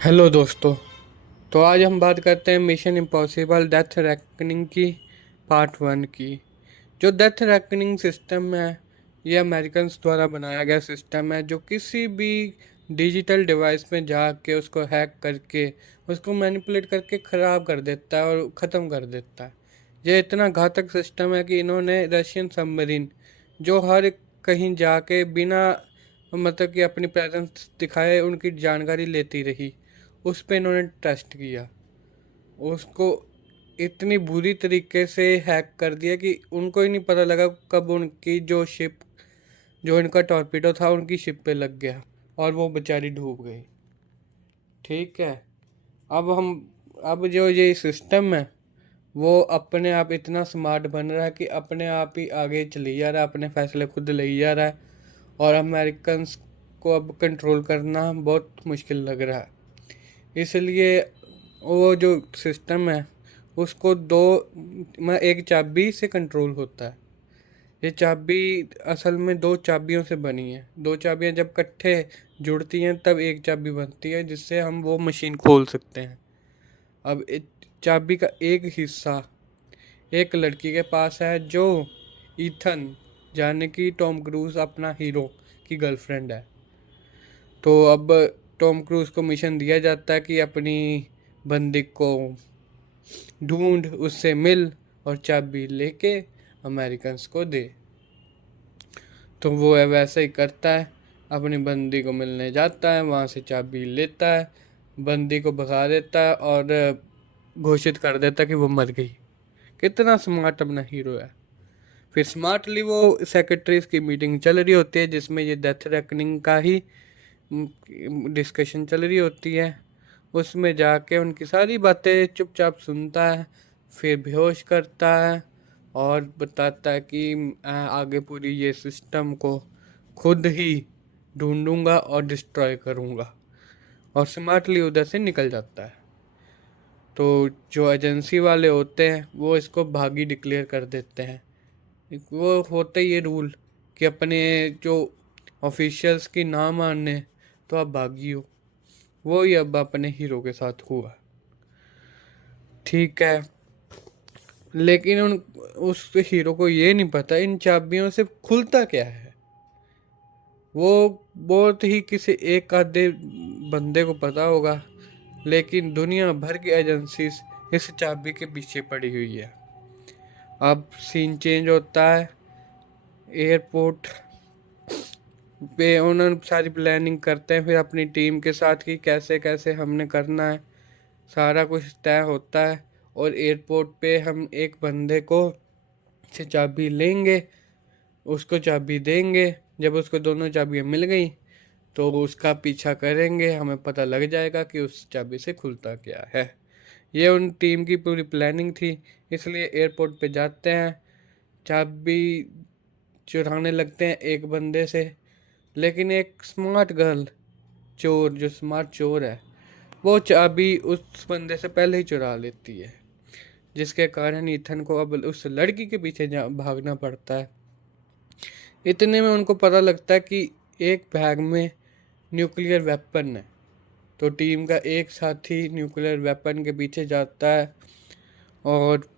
Hello दोस्तों। तो आज हम बात करते हैं मिशन इम्पॉसिबल डेथ रेकनिंग की पार्ट 1 की। जो डेथ रेकनिंग सिस्टम है, ये अमेरिकन्स द्वारा बनाया गया सिस्टम है जो किसी भी डिजिटल डिवाइस में जाके उसको हैक करके उसको मैनिपुलेट करके ख़राब कर देता है और ख़त्म कर देता है। ये इतना घातक सिस्टम है कि इन्होंने रशियन सबमरीन जो हर कहीं जाके बिना मतलब कि अपनी प्रेजेंस दिखाए उनकी जानकारी लेती रही, उस पे इन्होंने ट्रस्ट किया। उसको इतनी बुरी तरीके से हैक कर दिया कि उनको ही नहीं पता लगा कब उनकी जो शिप, जो इनका टॉर्पीडो था, उनकी शिप पे लग गया और वो बेचारी डूब गई। ठीक है। अब जो ये सिस्टम है वो अपने आप इतना स्मार्ट बन रहा है कि अपने आप ही आगे चली जा रहा है, अपने फैसले खुद ले जा रहा है। और अमेरिकन्स को अब कंट्रोल करना बहुत मुश्किल लग रहा है। इसलिए वो जो सिस्टम है उसको दो में एक चाबी से कंट्रोल होता है। ये चाबी असल में दो चाबियों से बनी है। दो चाबियां जब इकट्ठे जुड़ती हैं तब एक चाबी बनती है जिससे हम वो मशीन खोल सकते हैं। अब इस चाबी का एक हिस्सा एक लड़की के पास है जो ईथन, जाने की टॉम क्रूज अपना हीरो की गर्लफ्रेंड है। तो अब टॉम क्रूज को मिशन दिया जाता है कि अपनी बंदी को ढूंढ, उससे मिल और चाबी लेके अमेरिकन्स को दे। तो वो वैसा ही करता है, अपनी बंदी को मिलने जाता है, वहाँ से चाबी लेता है, बंदी को भगा देता है और घोषित कर देता है कि वो मर गई। कितना स्मार्ट अपना हीरो है। फिर स्मार्टली वो सेक्रेटरीज की मीटिंग चल रही होती है जिसमें ये डेथ रेकनिंग का ही डिस्कशन चल रही होती है। उसमें जाके उनकी सारी बातें चुपचाप सुनता है, फिर बेहोश करता है और बताता है कि आगे पूरी ये सिस्टम को खुद ही ढूंढूंगा और डिस्ट्रॉय करूंगा, और स्मार्टली उधर से निकल जाता है। तो जो एजेंसी वाले होते हैं वो इसको भागी डिक्लेयर कर देते हैं। वो होता ही ये रूल कि अपने जो ऑफिशियल्स की ना मानने तो आप भागी हो। वो ही अब अपने हीरो के साथ हुआ। ठीक है। लेकिन उस हीरो को ये नहीं पता इन चाबियों से खुलता क्या है। वो बहुत ही किसी एक आधे बंदे को पता होगा, लेकिन दुनिया भर की एजेंसीज इस चाबी के पीछे पड़ी हुई है। अब सीन चेंज होता है। एयरपोर्ट पे उन्होंने सारी प्लानिंग करते हैं फिर अपनी टीम के साथ कि कैसे कैसे हमने करना है। सारा कुछ तय होता है और एयरपोर्ट पे हम एक बंदे को से चाबी लेंगे, उसको चाबी देंगे। जब उसको दोनों चाबियां मिल गई तो उसका पीछा करेंगे, हमें पता लग जाएगा कि उस चाबी से खुलता क्या है। ये उन टीम की पूरी प्लानिंग थी। इसलिए एयरपोर्ट पे जाते हैं, चाबी चुराने लगते हैं एक बंदे से। लेकिन एक स्मार्ट गर्ल, चोर, जो स्मार्ट चोर है, वो चाबी उस बंदे से पहले ही चुरा लेती है, जिसके कारण ईथन को अब उस लड़की के पीछे भागना पड़ता है। इतने में उनको पता लगता है कि एक बैग में न्यूक्लियर वेपन है। तो टीम का एक साथी न्यूक्लियर वेपन के पीछे जाता है और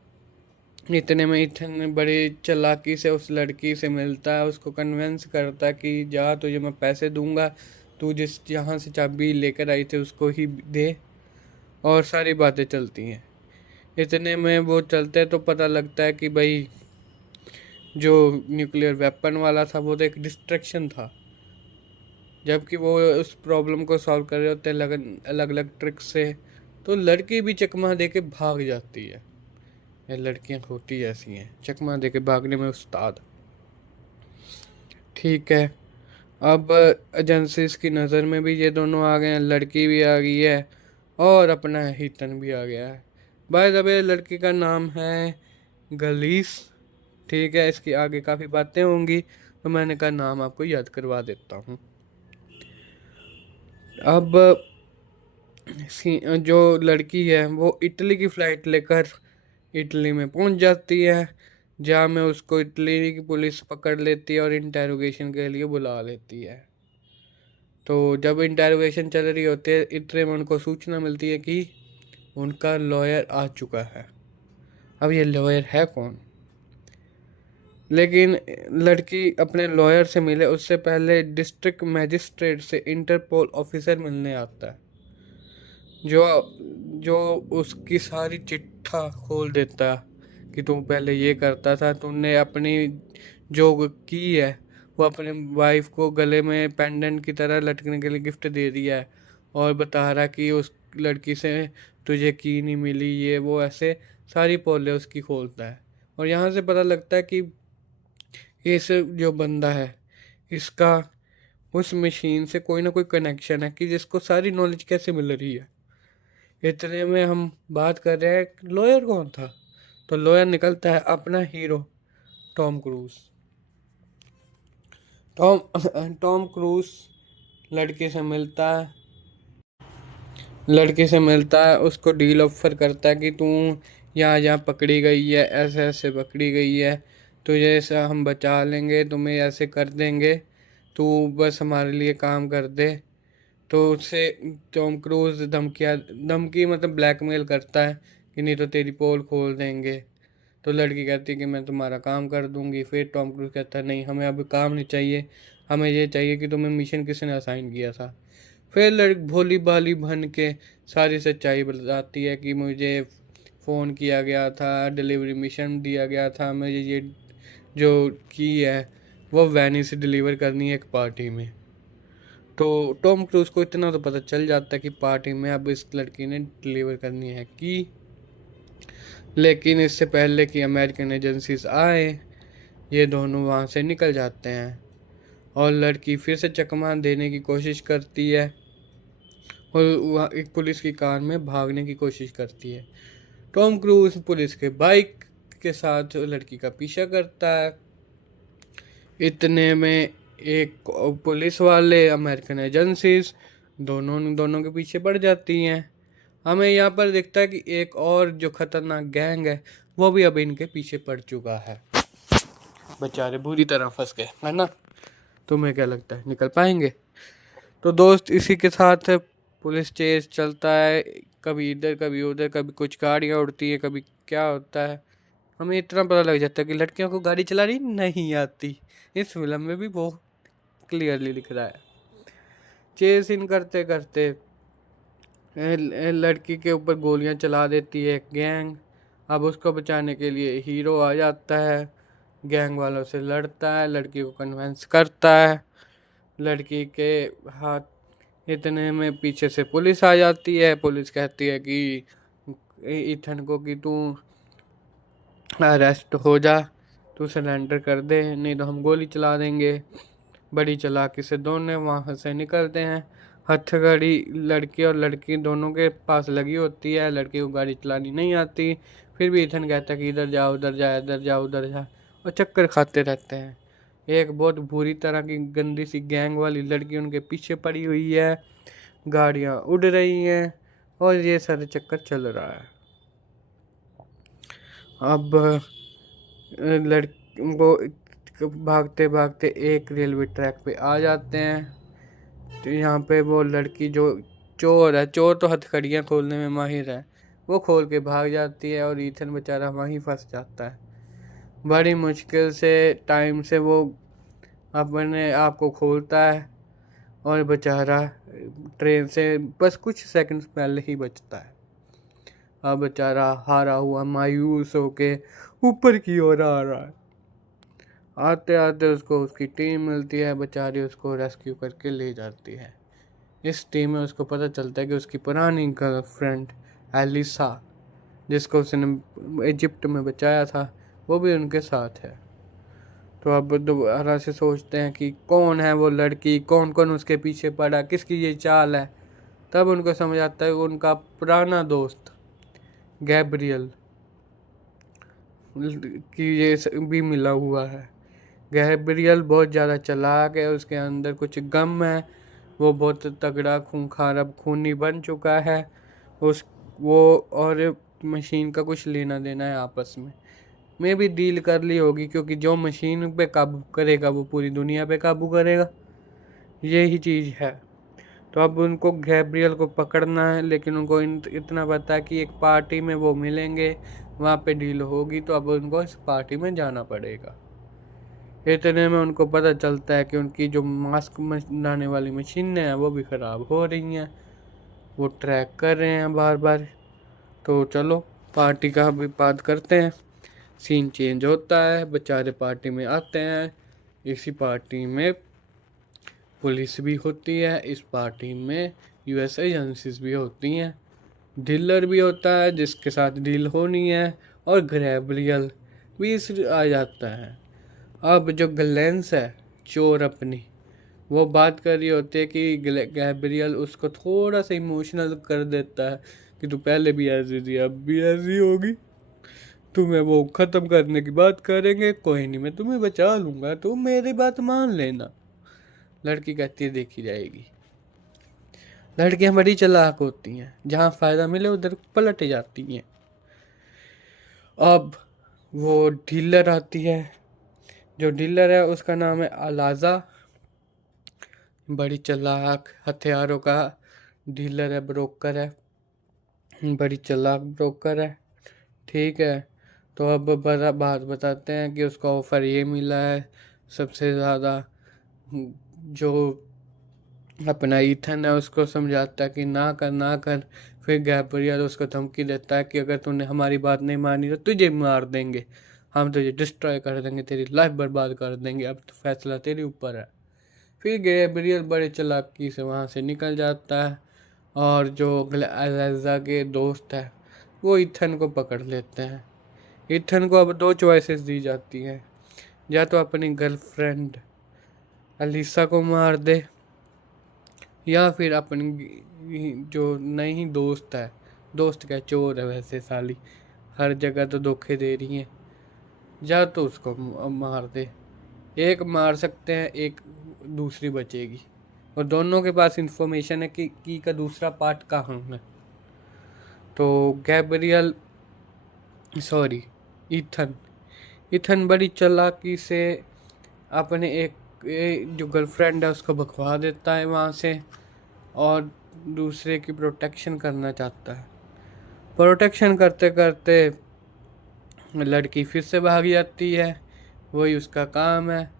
इतने में इथन बड़ी चालाकी से उस लड़की से मिलता है, उसको कन्विंस करता है कि जा, तुझे मैं पैसे दूंगा, तू जिस जहाँ से चाबी लेकर आई थी उसको ही दे। और सारी बातें चलती हैं। इतने में वो चलते तो पता लगता है कि भाई जो न्यूक्लियर वेपन वाला था वो तो एक डिस्ट्रैक्शन था। जबकि वो उस प्रॉब्लम को सॉल्व कर रहे होते हैं अलग अलग ट्रिक से। तो लड़की भी चकमा दे के भाग जाती है। ये लड़कियां होती ऐसी हैं, चकमा दे के भागने में उस्ताद। ठीक है। अब एजेंसीज की नज़र में भी ये दोनों आ गए हैं, लड़की भी आ गई है और अपना हितन भी आ गया है। बाय द वे लड़की का नाम है गलीस। ठीक है, इसकी आगे काफ़ी बातें होंगी तो मैंने कहा नाम आपको याद करवा देता हूँ। अब जो लड़की है वो इटली की फ़्लाइट लेकर इटली में पहुंच जाती है, जहाँ में उसको इटली की पुलिस पकड़ लेती है और इंटेरोगेशन के लिए बुला लेती है। तो जब इंटरोगेशन चल रही होती है इतने में उनको सूचना मिलती है कि उनका लॉयर आ चुका है। अब ये लॉयर है कौन? लेकिन लड़की अपने लॉयर से मिले उससे पहले डिस्ट्रिक्ट मैजिस्ट्रेट से इंटरपोल ऑफिसर मिलने आता है, जो जो उसकी सारी चिट्ठा खोल देता है कि तू पहले ये करता था, तूने अपनी जो की है वो अपने वाइफ को गले में पेंडेंट की तरह लटकने के लिए गिफ्ट दे दिया है, और बता रहा कि उस लड़की से तुझे की नहीं मिली, ये वो ऐसे सारी पोले उसकी खोलता है। और यहाँ से पता लगता है कि इस जो बंदा है इसका उस मशीन से कोई ना कोई कनेक्शन है कि जिसको सारी नॉलेज कैसे मिल रही है। इतने में हम बात कर रहे हैं लॉयर कौन था, तो लॉयर निकलता है अपना hero Tom cruise. Tom cruise लड़के से मिलता है, उसको डील ऑफर करता है कि तू यहाँ यहाँ पकड़ी गई है, ऐसे ऐसे पकड़ी गई है, तुझे ऐसा हम बचा लेंगे, तुम्हें ऐसे कर देंगे, तू बस हमारे लिए काम कर दे। तो उससे टॉम क्रूज धमकी मतलब ब्लैकमेल करता है कि नहीं तो तेरी पोल खोल देंगे। तो लड़की कहती है कि मैं तुम्हारा काम कर दूंगी। फिर टॉम क्रूज कहता है नहीं, हमें अभी काम नहीं चाहिए, हमें ये चाहिए कि तुम्हें मिशन किसने असाइन किया था। फिर भोली भाली बन के सारी सच्चाई बताती है कि मुझे फ़ोन किया गया था, डिलीवरी मिशन दिया गया था, मुझे ये जो की है वो वैनिस डिलीवर करनी है एक पार्टी में। तो टॉम क्रूज को इतना तो पता चल जाता है कि पार्टी में अब इस लड़की ने डिलीवर करनी है की। लेकिन इससे पहले कि अमेरिकन एजेंसीज आए, ये दोनों वहाँ से निकल जाते हैं और लड़की फिर से चकमा देने की कोशिश करती है और वहाँ एक पुलिस की कार में भागने की कोशिश करती है। टॉम क्रूज पुलिस के बाइक के साथ लड़की का पीछा करता है। इतने में एक पुलिस वाले अमेरिकन एजेंसीज दोनों के पीछे पड़ जाती हैं। हमें यहाँ पर दिखता है कि एक और जो खतरनाक गैंग है वो भी अब इनके पीछे पड़ चुका है। बेचारे बुरी तरह फंस गए है ना। तुम्हें क्या लगता है निकल पाएंगे? तो दोस्त इसी के साथ पुलिस चेस चलता है, कभी इधर कभी उधर, कभी कुछ गाड़ियाँ उड़ती है, कभी क्या होता है। हमें इतना पता लग जाता है कि लड़कियों को गाड़ी चलानी नहीं आती। इस फिल्म में भी बहुत क्लियरली लिख रहा है। चेस इन करते करते लड़की के ऊपर गोलियां चला देती है एक गैंग। अब उसको बचाने के लिए हीरो आ जाता है, गैंग वालों से लड़ता है, लड़की को कन्विंस करता है। लड़की के हाथ इतने में पीछे से पुलिस आ जाती है। पुलिस कहती है कि इथन को कि तू अरेस्ट हो जा, तू सरेंडर कर दे, नहीं तो हम गोली चला देंगे। बड़ी चालाकी से दोनों वहाँ से निकलते हैं। हथकड़ी लड़के और लड़की दोनों के पास लगी होती है। लड़की को गाड़ी चलानी नहीं आती, फिर भी इथन कहता है कि इधर जाओ उधर जा, इधर जाओ उधर जा, और चक्कर खाते रहते हैं। एक बहुत बुरी तरह की गंदी सी गैंग वाली लड़की उनके पीछे पड़ी हुई है, गाड़ियाँ उड़ रही हैं और ये सारे चक्कर चल रहा है। अब वो भागते भागते एक रेलवे ट्रैक पे आ जाते हैं। तो यहाँ पे वो लड़की जो चोर है, चोर तो हथकड़ियाँ खोलने में माहिर है, वो खोल के भाग जाती है और ईथन बेचारा वहीं फंस जाता है। बड़ी मुश्किल से टाइम से वो अपने आप को खोलता है और बेचारा ट्रेन से बस कुछ सेकंड्स पहले ही बचता है। अब बेचारा हारा हुआ मायूस होके ऊपर की ओर आ रहा है। आते आते उसको उसकी टीम मिलती है, बेचारी उसको रेस्क्यू करके ले जाती है। इस टीम में उसको पता चलता है कि उसकी पुरानी गर्लफ्रेंड एलिसा, जिसको उसने इजिप्ट में बचाया था, वो भी उनके साथ है। तो अब दोबारा से सोचते हैं कि कौन है वो लड़की, कौन कौन उसके पीछे पड़ा, किसकी ये चाल है। तब उनको समझ आता है उनका पुराना दोस्त गैब्रियल की ये भी मिला हुआ है। गैब्रियल बहुत ज़्यादा चालाक है, उसके अंदर कुछ गम है, वो बहुत तगड़ा खूंखार अब खूनी बन चुका है। उस वो और मशीन का कुछ लेना देना है आपस में भी डील कर ली होगी, क्योंकि जो मशीन पे काबू करेगा वो पूरी दुनिया पे काबू करेगा, यही चीज़ है। तो अब उनको गैब्रियल को पकड़ना है, लेकिन उनको इतना पता है कि एक पार्टी में वो मिलेंगे, वहाँ पे डील होगी, तो अब उनको इस पार्टी में जाना पड़ेगा। इतने में उनको पता चलता है कि उनकी जो मास्क बनाने वाली मशीनें हैं वो भी ख़राब हो रही हैं, वो ट्रैक कर रहे हैं बार बार। तो चलो पार्टी का भी बात करते हैं। सीन चेंज होता है, बेचारे पार्टी में आते हैं। इसी पार्टी में पुलिस भी होती है, इस पार्टी में यूएस एजेंसीज भी होती हैं, डीलर भी होता है जिसके साथ डील होनी है, और गैब्रियल भी इस आ जाता है। अब जो ग्लेंस है चोर अपनी, वो बात कर रही होती है कि गैब्रियल उसको थोड़ा सा इमोशनल कर देता है कि तू पहले भी ऐसी थी अब भी ऐसी होगी, तुम्हें वो ख़त्म करने की बात करेंगे, कोई नहीं मैं तुम्हें बचा लूँगा, तुम मेरी बात मान लेना। लड़की कहती है देखी जाएगी। लड़कियां बड़ी चालाक होती हैं, जहाँ फ़ायदा मिले उधर पलट जाती हैं। अब वो डीलर आती है, जो डीलर है उसका नाम है अलाजा। बड़ी चालाक हथियारों का डीलर है, ब्रोकर है, बड़ी चालाक ब्रोकर है। ठीक है, तो अब बड़ा बात बताते हैं कि उसका ऑफ़र ये मिला है सबसे ज़्यादा। जो अपना ईथन है उसको समझाता है कि ना कर ना कर। फिर गैब्रियल उसको धमकी देता है कि अगर तूने हमारी बात नहीं मानी तो तुझे मार देंगे, हम तुझे डिस्ट्रॉय कर देंगे, तेरी लाइफ बर्बाद कर देंगे, अब तो फैसला तेरे ऊपर है। फिर गैब्रियल बड़े चालाकी से वहाँ से निकल जाता है, और जो अलाजा के दोस्त है वो ईथन को पकड़ लेते हैं। ईथन को अब दो चॉइसेस दी जाती हैं, या तो अपनी गर्लफ्रेंड अलीसा को मार दे, या फिर अपनी जो नई दोस्त है, दोस्त क्या चोर है वैसे साली, हर जगह तो धोखे दे रही है, या तो उसको मार दे। एक मार सकते हैं, एक दूसरी बचेगी, और दोनों के पास इंफॉर्मेशन है कि की का दूसरा पार्ट कहाँ है। तो गैब्रियल सॉरी ईथन ईथन बड़ी चालाकी से अपने जो गर्लफ्रेंड है उसको भगवा देता है वहाँ से, और दूसरे की प्रोटेक्शन करना चाहता है। प्रोटेक्शन करते करते लड़की फिर से भाग जाती है, वही उसका काम है।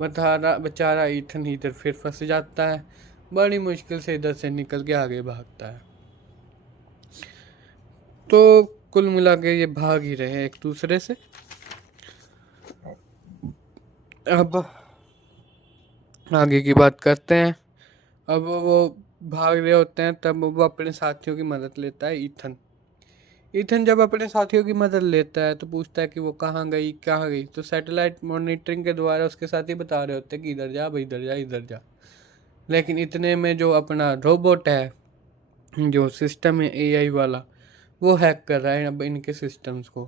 बेचारा ईथन इधर फिर फंस जाता है, बड़ी मुश्किल से इधर से निकल के आगे भागता है। तो कुल मिला के ये भाग ही रहे एक दूसरे से। अब आगे की बात करते हैं। अब वो भाग रहे होते हैं, तब वो अपने साथियों की मदद लेता है ईथन जब अपने साथियों की मदद लेता है तो पूछता है कि वो कहाँ गई। तो सैटेलाइट मॉनिटरिंग के द्वारा उसके साथी बता रहे होते हैं कि इधर जा भाई, इधर जा इधर जा। लेकिन इतने में जो अपना रोबोट है, जो सिस्टम है एआई वाला, वो हैक कर रहा है अब इनके सिस्टम्स को।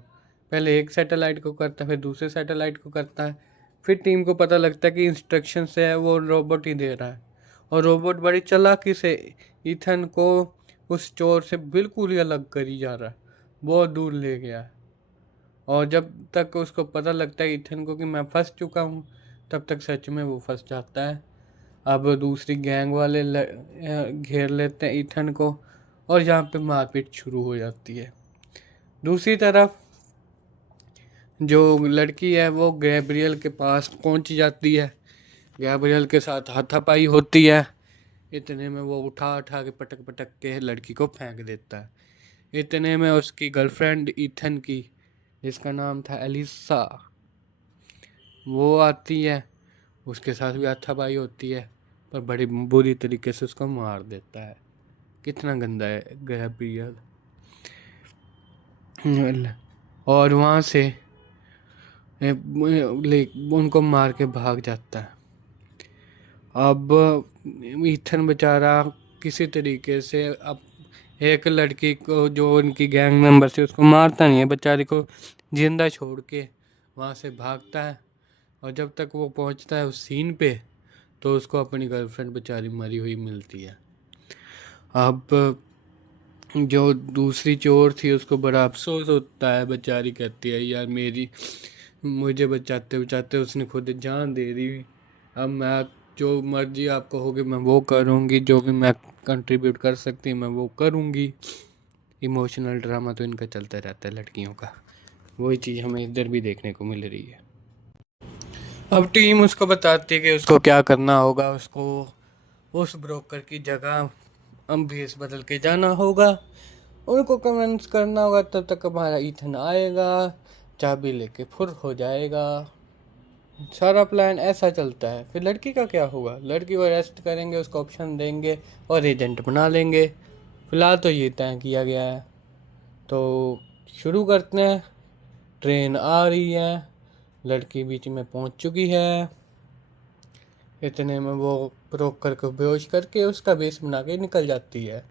पहले एक सैटेलाइट को करता है, फिर दूसरे सैटेलाइट को करता है। फिर टीम को पता लगता है कि इंस्ट्रक्शन से है वो रोबोट ही दे रहा है, और रोबोट बड़ी चालाकी से ईथन को उस चोर से बिल्कुल ही अलग करी जा रहा है, बहुत दूर ले गया है। और जब तक उसको पता लगता है ईथन को कि मैं फंस चुका हूँ, तब तक सच में वो फंस जाता है। अब दूसरी गैंग वाले घेर लेते हैं ईथन को, और यहाँ पे मारपीट शुरू हो जाती है। दूसरी तरफ जो लड़की है वो गैब्रियल के पास पहुँच जाती है, गैब्रियल के साथ हाथापाई होती है। इतने में वो उठा उठा के पटक पटक के लड़की को फेंक देता है। इतने में उसकी गर्लफ्रेंड ईथन की, जिसका नाम था एलिसा, वो आती है, उसके साथ भी हाथापाई होती है, पर बड़ी बुरी तरीके से उसको मार देता है। कितना गंदा है गैब्रियल। और वहाँ से उनको मार के भाग जाता है। अब ईथन बेचारा किसी तरीके से अब एक लड़की को जो उनकी गैंग मेंबर से उसको मारता नहीं है, बेचारी को जिंदा छोड़ के वहाँ से भागता है। और जब तक वो पहुँचता है उस सीन पे, तो उसको अपनी गर्लफ्रेंड बेचारी मरी हुई मिलती है। अब जो दूसरी चोर थी उसको बड़ा अफसोस होता है, बेचारी कहती है यार मुझे बचाते बचाते उसने खुद जान दे दी, अब मैं जो मर्जी आप कहोगे मैं वो करूँगी, जो भी मैं कंट्रीब्यूट कर सकती मैं वो करूँगी। इमोशनल ड्रामा तो इनका चलता रहता है लड़कियों का, वही चीज़ हमें इधर भी देखने को मिल रही है। अब टीम उसको बताती है कि उसको क्या करना होगा, उसको उस ब्रोकर की जगह हम भेस बदल के जाना होगा, उनको कन्विंस करना होगा। तब तक हमारा ईथन आएगा, चाबी लेके फुर हो जाएगा। सारा प्लान ऐसा चलता है। फिर लड़की का क्या होगा? लड़की को अरेस्ट करेंगे, उसको ऑप्शन देंगे और एजेंट बना लेंगे। फिलहाल तो ये तय किया गया है। तो शुरू करते हैं। ट्रेन आ रही है, लड़की बीच में पहुंच चुकी है। इतने में वो ब्रोकर को बेहोश करके उसका बेस बना के निकल जाती है।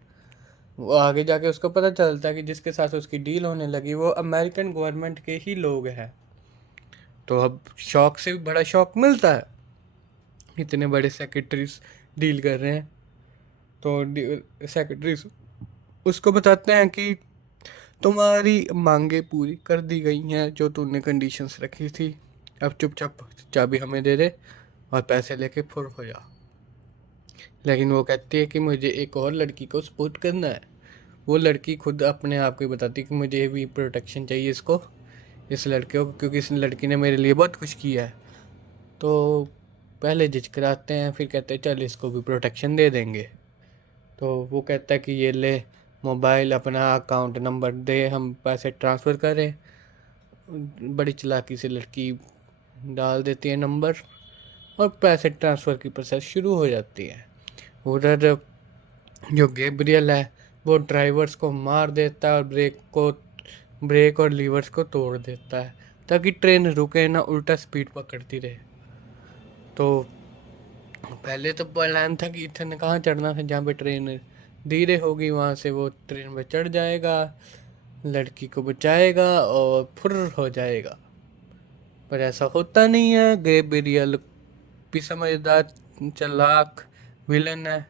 वो आगे जाके उसको पता चलता है कि जिसके साथ उसकी डील होने लगी वो अमेरिकन गवर्नमेंट के ही लोग हैं। तो अब शौक से भी बड़ा शौक मिलता है, इतने बड़े सेक्रेटरीज डील कर रहे हैं। तो सेक्रेटरीज उसको बताते हैं कि तुम्हारी मांगे पूरी कर दी गई हैं, जो तूने कंडीशंस रखी थी। अब चुपचाप चाबी हमें दे दे और पैसे लेके फुर हो जा। लेकिन वो कहती है कि मुझे एक और लड़की को सपोर्ट करना है। वो लड़की खुद अपने आप को बताती है कि मुझे भी प्रोटेक्शन चाहिए इसको, इस लड़के को, क्योंकि इस लड़की ने मेरे लिए बहुत कुछ किया है। तो पहले झिझकराते हैं, फिर कहते हैं चल इसको भी प्रोटेक्शन दे देंगे। तो वो कहता है कि ये ले मोबाइल, अपना अकाउंट नंबर दे, हम पैसे ट्रांसफ़र करें। बड़ी चालाकी से लड़की डाल देती है नंबर और पैसे ट्रांसफ़र की प्रोसेस शुरू हो जाती है। उधर जो गैब्रियल है वो ड्राइवर्स को मार देता है और ब्रेक और लीवर्स को तोड़ देता है ताकि ट्रेन रुके ना, उल्टा स्पीड पकड़ती रहे। तो पहले तो प्लान था कि इथन कहाँ चढ़ना था, जहाँ पे ट्रेन धीरे होगी वहाँ से वो ट्रेन पे चढ़ जाएगा, लड़की को बचाएगा और फुर हो जाएगा। पर ऐसा होता नहीं है। गैब्रियल भी समझदार चालाक विलन है।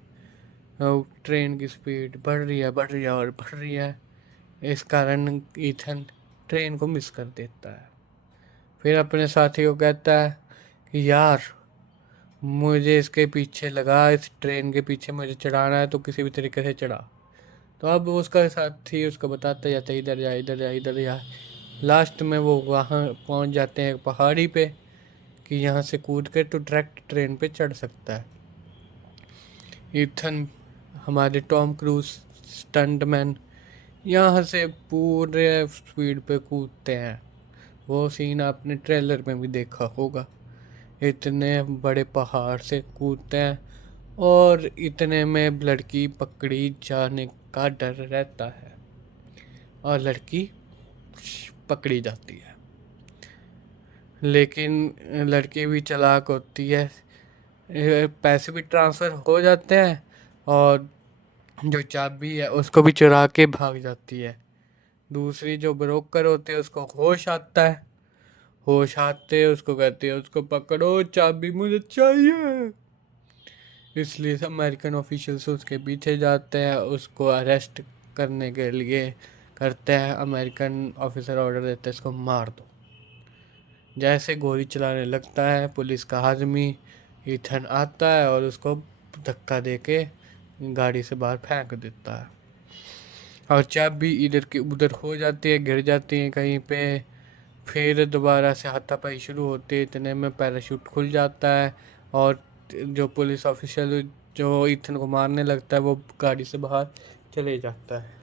ट्रेन की स्पीड बढ़ रही है, बढ़ रही है और बढ़ रही है। इस कारण ईथन ट्रेन को मिस कर देता है। फिर अपने साथी को कहता है कि यार मुझे इसके पीछे लगा, इस ट्रेन के पीछे मुझे चढ़ाना है, तो किसी भी तरीके से चढ़ा। तो अब उसका साथी उसको बताता जाता है इधर जा इधर जा इधर जा। लास्ट में वो वहाँ पहुँच जाते हैं एक पहाड़ी पे कि यहाँ से कूद कर तो डायरेक्ट ट्रेन पे चढ़ सकता है। ईथन हमारे टॉम क्रूज स्टंटमैन यहाँ से पूरे स्पीड पे कूदते हैं। वो सीन आपने ट्रेलर में भी देखा होगा। इतने बड़े पहाड़ से कूदते हैं और इतने में लड़की पकड़ी जाने का डर रहता है और लड़की पकड़ी जाती है। लेकिन लड़की भी चालाक होती है, पैसे भी ट्रांसफ़र हो जाते हैं और जो चाबी है उसको भी चुरा के भाग जाती है। दूसरी जो ब्रोकर होते हैं उसको होश आता है, होश आते उसको कहती है उसको पकड़ो, चाबी मुझे चाहिए। इसलिए अमेरिकन ऑफिशियल्स उसके पीछे जाते हैं, उसको अरेस्ट करने के लिए करते हैं। अमेरिकन ऑफिसर ऑर्डर देते हैं इसको मार दो। जैसे गोली चलाने लगता है पुलिस का आदमी, ईथन आता है और उसको धक्का दे के गाड़ी से बाहर फेंक देता है और चाबी इधर की उधर हो जाती है, गिर जाती है कहीं पे। फिर दोबारा से हाथापाई शुरू होती है। इतने में पैराशूट खुल जाता है और जो पुलिस ऑफिशियल जो ईथन को मारने लगता है वो गाड़ी से बाहर चले जाता है।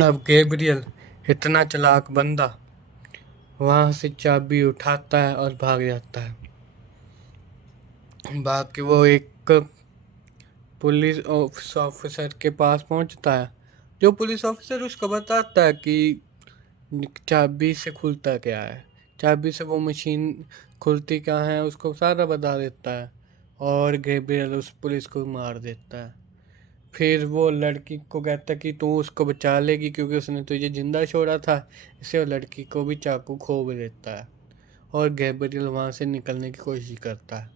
अब गैब्रियल इतना चालाक बंदा वहाँ से चाबी उठाता है और भाग जाता है। भाग के वो एक पुलिस ऑफिसर के पास पहुँचता है। जो पुलिस ऑफिसर उसको बताता है कि चाबी से खुलता क्या है, चाबी से वो मशीन खुलती क्या है, उसको सारा बता देता है और गैब्रियल उस पुलिस को मार देता है। फिर वो लड़की को कहता है कि तू उसको बचा लेगी क्योंकि उसने तुझे जिंदा छोड़ा था। इसे वो लड़की को भी चाकू खोल देता है और गैब्रियल वहाँ से निकलने की कोशिश करता है।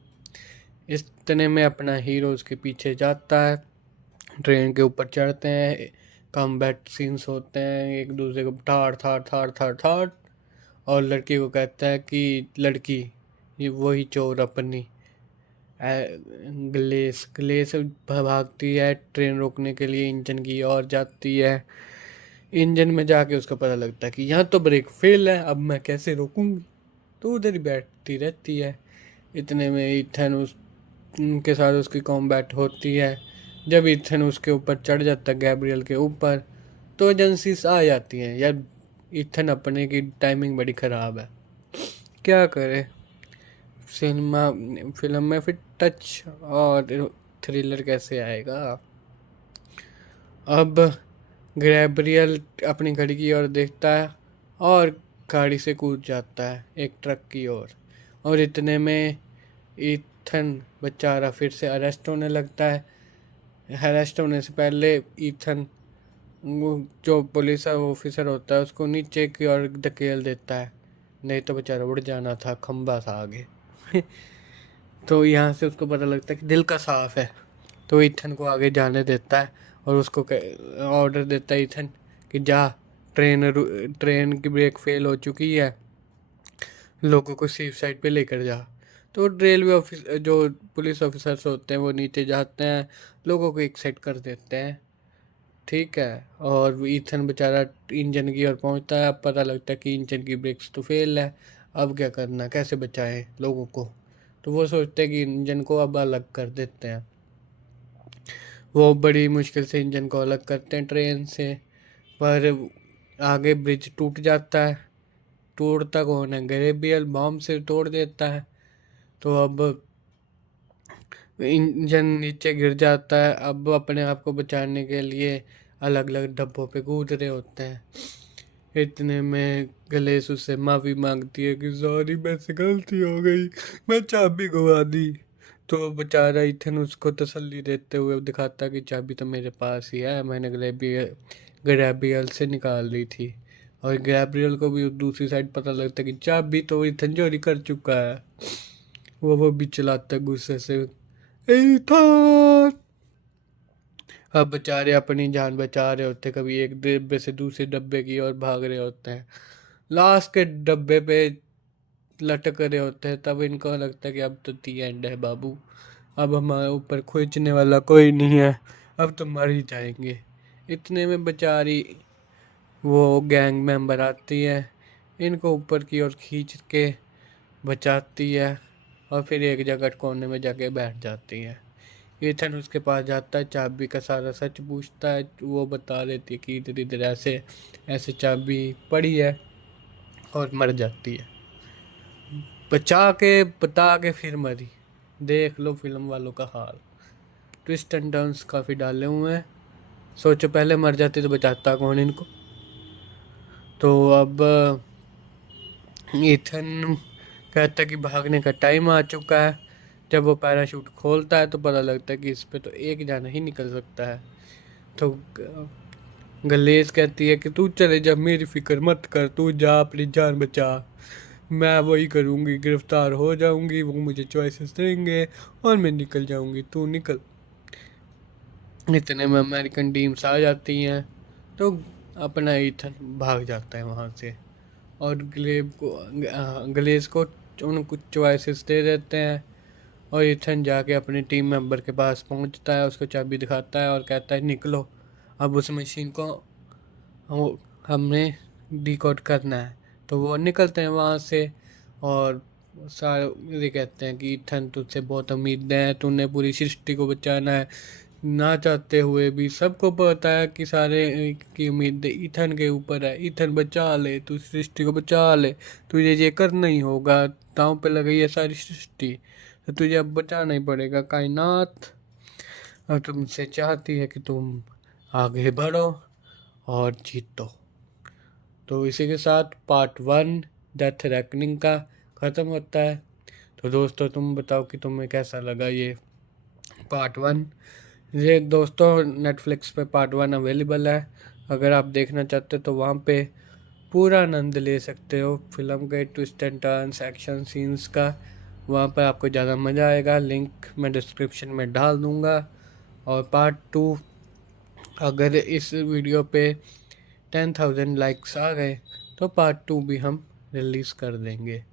इस तने में अपना हीरो उसके पीछे जाता है, ट्रेन के ऊपर चढ़ते हैं, कॉम्बैट सीन्स होते हैं, एक दूसरे को ठाड़ ठाड़ ठाड़ ठाड़ ठाड़ और लड़की को कहता है कि लड़की ये वही चोर अपनी ग्लेस ग्लेस भागती है ट्रेन रोकने के लिए इंजन की ओर जाती है। इंजन में जाके उसको पता लगता है कि यहाँ तो ब्रेक फेल है, अब मैं कैसे रोकूंगी, तो उधर ही बैठती रहती है। इतने में इथन उनके साथ उसकी कॉम्बैट होती है। जब इथन उसके ऊपर चढ़ जाता है गैब्रियल के ऊपर, तो एजेंसीज आ जाती हैं। यार इथन अपने की टाइमिंग बड़ी ख़राब है, क्या करे। फिल्म में फिर टच और थ्रिलर कैसे आएगा। अब गैब्रियल अपनी घड़ी की ओर देखता है और गाड़ी से कूद जाता है एक ट्रक की ओर। और इतने में ईथन बेचारा फिर से अरेस्ट होने लगता है। अरेस्ट होने से पहले ईथन जो पुलिस ऑफिसर होता है उसको नीचे की ओर धकेल देता है, नहीं तो बेचारा उड़ जाना था खंबा सा आगे। तो यहाँ से उसको पता लगता है कि दिल का साफ है, तो ईथन को आगे जाने देता है और उसको ऑर्डर देता है ईथन कि जा, ट्रेन की ब्रेक फेल हो चुकी है, लोगों को सेफ साइड पे लेकर जा। तो रेलवे ऑफिस जो पुलिस ऑफिसर्स होते हैं वो नीचे जाते हैं, लोगों को एक साइड कर देते हैं। ठीक है, और ईथन बेचारा इंजन की ओर पहुंचता है। अब पता लगता है कि इंजन की ब्रेक्स तो फेल है, अब क्या करना, कैसे बचाएं लोगों को। तो वो सोचते हैं कि इंजन को अब अलग कर देते हैं। वो बड़ी मुश्किल से इंजन को अलग करते हैं ट्रेन से, पर आगे ब्रिज टूट जाता है। तोड़ता कौन है, गैब्रियल बॉम्ब से तोड़ देता है। तो अब इंजन नीचे गिर जाता है। अब अपने आप को बचाने के लिए अलग अलग डब्बों पे कूद रहे होते हैं। इतने में गलेस उससे माफ़ी मांगती है कि सॉरी मुझसे गलती हो गई, मैं चाबी गवा दी। तो बेचारा इथन उसको तसल्ली देते हुए दिखाता कि चाबी तो मेरे पास ही है, मैंने गैब्रियल से निकाल ली थी। और गैब्रियल को भी दूसरी साइड पता लगता है कि चाबी तो इथन चोरी कर चुका है। वो भी चलाता है गुस्से से, इथन। अब बेचारे अपनी जान बचा रहे होते, कभी एक डब्बे से दूसरे डब्बे की ओर भाग रहे होते हैं, लास्ट के डब्बे पे लटक रहे होते हैं। तब इनको लगता है कि अब तो दी एंड है बाबू, अब हमारे ऊपर खींचने वाला कोई नहीं है, अब तो मर ही जाएंगे। इतने में बेचारी वो गैंग मेंबर आती है, इनको ऊपर की ओर खींच के बचाती है और फिर एक जगह कोने में जाके बैठ जाती है। इथन उसके पास जाता है, चाबी का सारा सच पूछता है। वो बता देती है कि इधर इधर ऐसे ऐसे चाबी पड़ी है, और मर जाती है। बता के फिर मरी। देख लो फिल्म वालों का हाल, ट्विस्ट एंड टर्न्स काफ़ी डाले हुए हैं। सोचो पहले मर जाती तो बचाता कौन इनको। तो अब इथन कहता है कि भागने का टाइम आ चुका है। जब वो पैराशूट खोलता है तो पता लगता है कि इस पे तो एक जाना ही निकल सकता है। तो गलेस कहती है कि तू चले जा, मेरी फिक्र मत कर, तू जा अपनी जान बचा, मैं वही करूँगी, गिरफ्तार हो जाऊँगी, वो मुझे चॉइसेस देंगे और मैं निकल जाऊँगी, तू निकल। इतने में अमेरिकन टीम्स आ जाती हैं, तो अपना ईथन भाग जाता है वहाँ से। और गलेस को उन कुछ चॉइसेस दे देते हैं, और इथन जाके अपने टीम मेंबर के पास पहुंचता है, उसको चाबी दिखाता है और कहता है निकलो, अब उस मशीन को हमने डिकोड करना है। तो वो निकलते हैं वहाँ से, और सारे ये कहते हैं कि इथन तुझसे बहुत उम्मीदें हैं, तूने पूरी सृष्टि को बचाना है। ना चाहते हुए भी सबको पता है कि सारे की उम्मीदें इथन के ऊपर है, इथन बचा ले, तू सृष्टि को बचा ले, तुझे ये करना ही होगा, दांव पे लगी है सारी सृष्टि, तो तुझे अब बचाना ही पड़ेगा। कायनात अब तुमसे चाहती है कि तुम आगे बढ़ो और जीतो। तो इसी के साथ पार्ट 1 डेथ रेकनिंग का ख़त्म होता है। तो दोस्तों तुम बताओ कि तुम्हें कैसा लगा ये पार्ट 1। ये दोस्तों नेटफ्लिक्स पे पार्ट 1 अवेलेबल है, अगर आप देखना चाहते हो तो वहाँ पे पूरा आनंद ले सकते हो फिल्म के twist and turns action scenes का। वहाँ पर आपको ज़्यादा मज़ा आएगा, लिंक मैं डिस्क्रिप्शन में डाल दूँगा। और पार्ट 2, अगर इस वीडियो पे 10,000 लाइक्स आ गए तो पार्ट 2 भी हम रिलीज़ कर देंगे।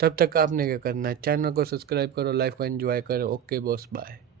तब तक आपने क्या करना है, चैनल को सब्सक्राइब करो, लाइफ को एंजॉय करो। Okay boss, bye.